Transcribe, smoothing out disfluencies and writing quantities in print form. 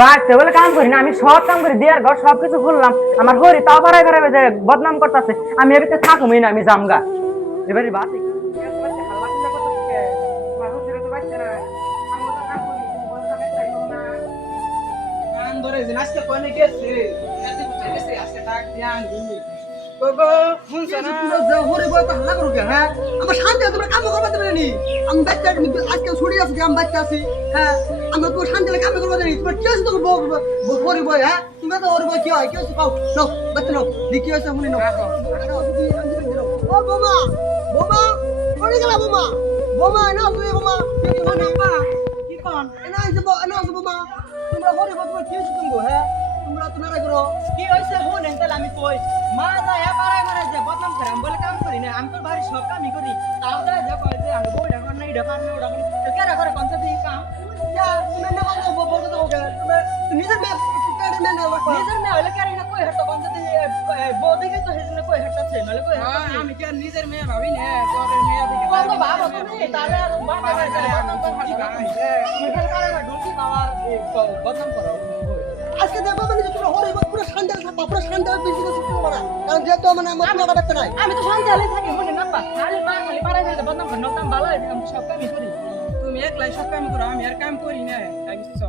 বাড়তে বলে কাম করি না, আমি সব কাম করি, দিয়ার ঘর সবকিছু খুললাম, আমার হরি তাও পাড়ায় পাড়ায় যে বদনাম করতেছে, আমি এবারে থাকুমই না, আমি জামগা এবারে বাসি ধরে যে আজকে কোনে গেছে এত বুঝে গেছে আজকে ডাক ধ্যান দিনি বাবা শুনছ না হরে বয় তো হাল্লা করো কে হ্যাঁ আমার শান্তি আছে তোমরা কাম করবা দেবে নি আমি বাচ্চা আজকে ছুটি আছে আমি বাচ্চা আছি হ্যাঁ আমি তো শান্তি কাম করবা দেনি তোমরা কি আছে তো হরে বয় হ্যাঁ তুমি তো হরে বয় কি হয় কি আছে পাও নাও বাচ্চা নাও কি হয়েছে শুনি নাও ও বোমা বোমা কোনে গেল বোমা বোমা না তুমি বোমা কি মানে মা কি কোন না আছে বোমা তোমরা হরে বয় তোমরা কি হয়েছে তুমি হ্যাঁ তোমরা তো নারাই করো কি হইছে শুনেন তাহলে আমি কই মা যায় পাড়ায় পাড়ায় যে বদনাম করে আমি বলে কাম করি না আমি তো বাড়ির সব কামই করি তাও যায় যা কয় যে আমি বই ঢাকার নাই ঢাকার না ওটা কেরা করে কোন সাথে কাম তুমি না বলতে দাও তুমি নিজের মেয়ে নিজের মেয়ে হলে কেন না কই হাঁটতো কোন সাথে বউ দেখে তো সেজন্য কই হাঁটতাছে নালে কই হাঁটতাছে আমি কি নিজের মেয়ে ভাবি না তোর মেয়ে দেখে কোন বাবা তুমি তাহলে আর বাবা বদনাম করতে তুমি কেন করে না ঢুকি বাবার বদনাম করো আজকে দেখো মানে তোমরা হরে পুরো শান্তির সাথে পুরো শান্তির বেশি কিছু করবে না কারণ যেহেতু মানে আমার কোনো ব্যাপার নাই আমি তো শান্তি হলে থাকি মনে না পা খালি পাড়ায় গেলে বদনাম করে নতাম ভালো আমি সব কামই করি তুমি একলাই সব কাম করো আমি আর কাম করি না তাই কিছু